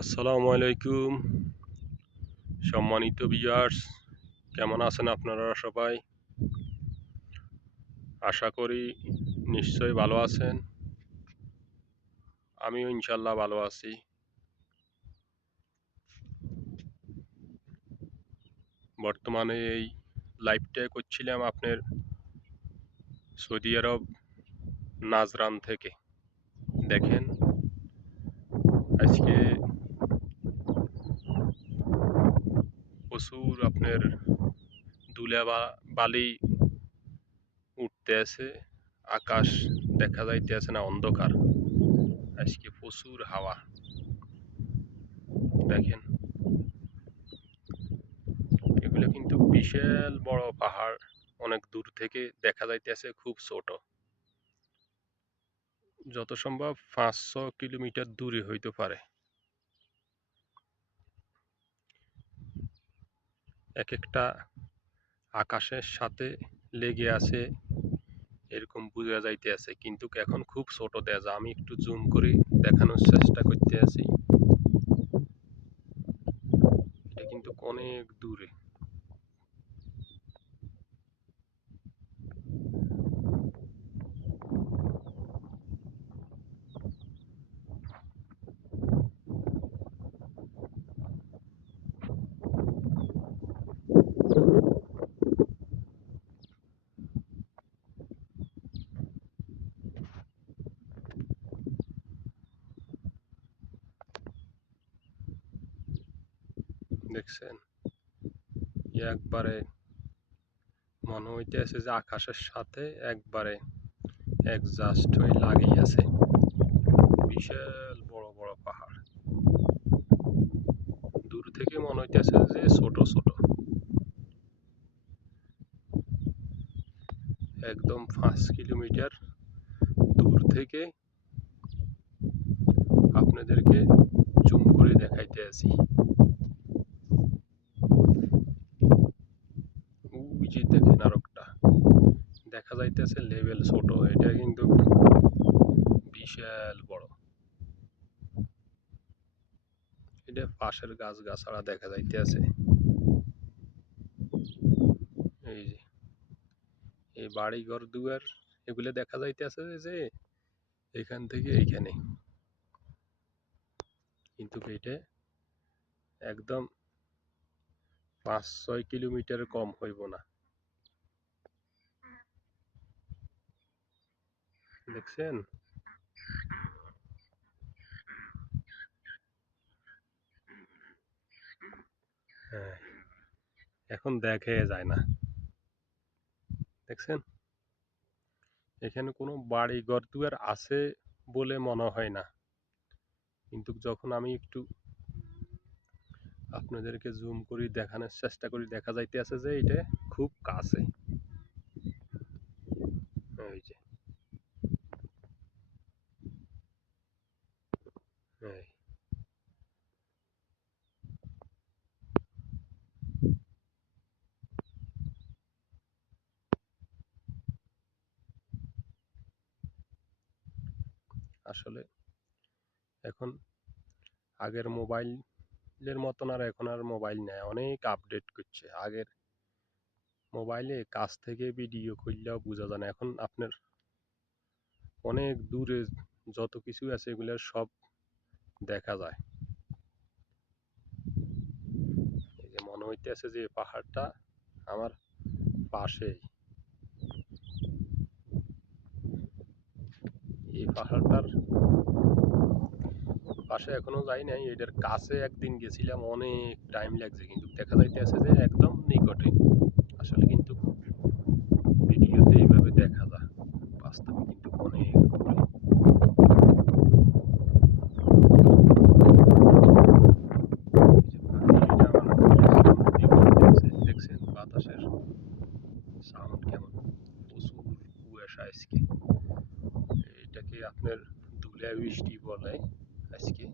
আসসালামু আলাইকুম সম্মানিত ভিউয়ার্স, কেমন আছেন আপনারা সবাই? আশা করি নিশ্চয়ই ভালো আছেন। আমিও ইনশাল্লাহ ভালো আছি। বর্তমানে এই লাইভটা করছিলাম আপনার সৌদি আরব নাজরান থেকে। দেখেন আজকে প্রচুর আপনার বালি উঠতে আছে, আকাশ দেখা যাইতেছে না, অন্ধকার। আজকে প্রচুর হাওয়া। দেখেন এগুলো কিন্তু বিশাল বড় পাহাড়, অনেক দূর থেকে দেখা যাইতেছে খুব ছোট। যত সম্ভব 500 কিলোমিটার দূরে হইতে পারে। এক একটা আকাশের সাথে লেগে আছে এরকম বোঝা যাইতে আছে, কিন্তু এখন খুব ছোট দেখা যায়। আমি একটু জুম করে দেখানোর চেষ্টা করতে আছি। এটা কিন্তু অনেক দূরে। দেখছেন একবারে মনে হইতেছে যে আকাশের সাথে একবারে অ্যাডজাস্ট হয়ে লাগিয়ে আছে। বিশাল বড় বড় পাহাড়, দূর থেকে মনে হইতেছে যে ছোট ছোট। একদম 5 কিলোমিটার দূর থেকে আপনাদেরকে জুম করে দেখাইতে আছি। ওই যে দেখেন আরেকটা দেখা যাইতেছে লেভেল ছোট, এটা কিন্তু বিশাল বড়। এটা পাশের গাছ গাছাড়া দেখা যাইতেছে। এই যে এই বাড়ি ঘর দুয়ার এগুলো দেখা যাইতেছে যে এখান থেকে এইখানে, কিন্তু এটা একদম 5-6 কিলোমিটার কম হইব না। দেখছেন হ্যাঁ, এখন দেখে যায় না। দেখছেন এখানে কোনো বাড়ি ঘর দুয়ার আছে বলে মনে হয় না, কিন্তু যখন আমি একটু আপনাদেরকে জুম করি দেখানোর চেষ্টা করি দেখা যাইতেছে যে এটা খুব কাছে। এই যে এই আসলে এখন আগের মোবাইলের মতন আর এখন আর মোবাইল নেই, অনেক আপডেট করছে। আগের মোবাইলে কাছ থেকে ভিডিও করলেও বোঝা যায় না, এখন আপনার অনেক দূরে যত কিছু আছে এগুলো সব দেখা যায়। এই যে মনে হইতেছে যে পাহাড়টা আমার পাশেই। এই পাহাড়টার পাশে এখনো যাই নাই, এটার কাছে একদিন গেছিলাম, অনেক টাইম লাগছে, কিন্তু দেখা যাইতেছে যে একদম নিকটে। আসলে কিন্তু ভিডিওতে এইভাবে দেখা যায়, বাস্তবে কিন্তু অনেক দূরে। দেখছেন বাতাসের সাউন্ড কেমন, প্রচুর কুয়াশা আজকে। এটাকে আপনার ধুলা বৃষ্টি বলে। আজকে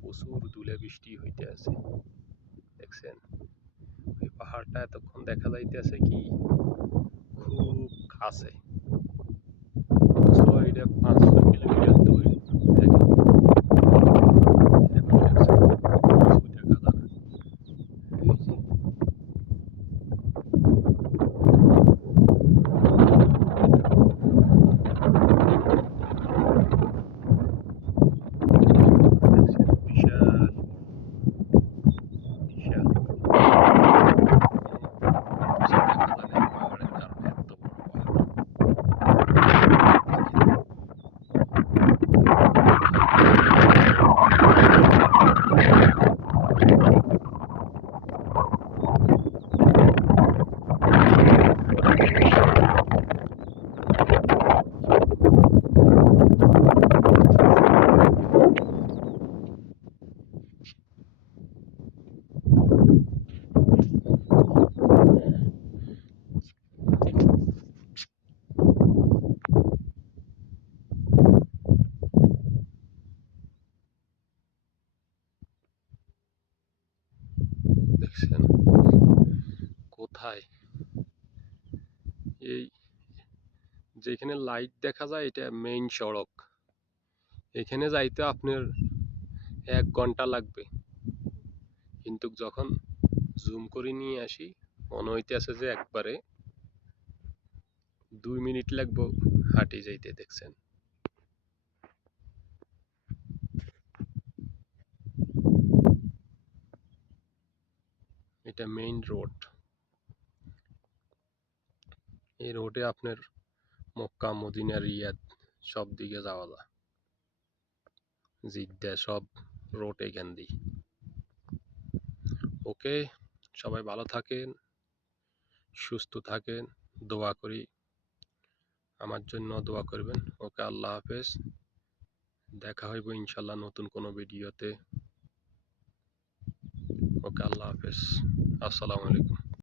প্রচুর ধুলা বৃষ্টি হইতে আছে। দেখছেন ওই পাহাড়টা এতক্ষণ দেখা যাইতেছে কি খুব কাছে, অথচ এটা 500 কিলোমিটার দূরে। দেখেন এখন দেখছেন দেখায়, এই যেখানে লাইট দেখা যায় এটা মেইন সড়ক। এখানে যাইতে আপনার 1 ঘন্টা লাগবে, কিন্তু যখন জুম করে নিয়ে আসি মনে হইতেছে যে একবারে 2 মিনিট লাগবে হাঁটি যাইতে। দেখছেন, এটা মেইন রোড। এই রোডে আপনার মক্কা, মদিনা, রিয়াদ সব দিকে যাওয়া যায়, জিদ্দা সব রোড এখান দিয়ে। ওকে, সবাই ভালো থাকেন, সুস্থ থাকেন, দোয়া করি, আমার জন্য দোয়া করবেন। ওকে, আল্লাহ হাফেজ। দেখা হইব ইনশাল্লাহ নতুন কোনো ভিডিওতে। ওকে, আল্লাহ হাফেজ। আসসালামু আলাইকুম।